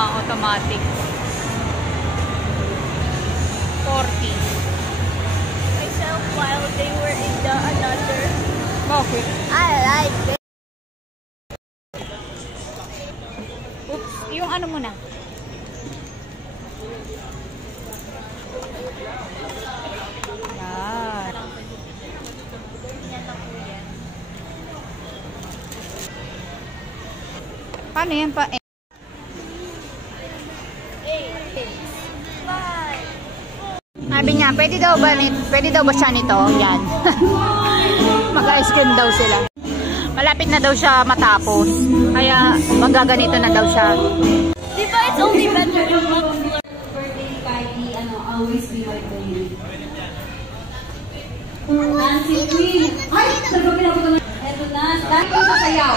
tama, automatic. 40. Myself while they were in the another. Bakit? I like it. Oops, yung ano muna. Yan. Paano yan pa? Sabi niya, pwede daw ba siya nito? Yan. Mag-ice cream daw sila. Malapit na daw siya matapos. Kaya magaganito na daw siya. Diba it's only better yung birthday party, always be my queen. Nancy Queen. Ay, nagpapinapot na. Eto na. Dahil ko sa sayaw.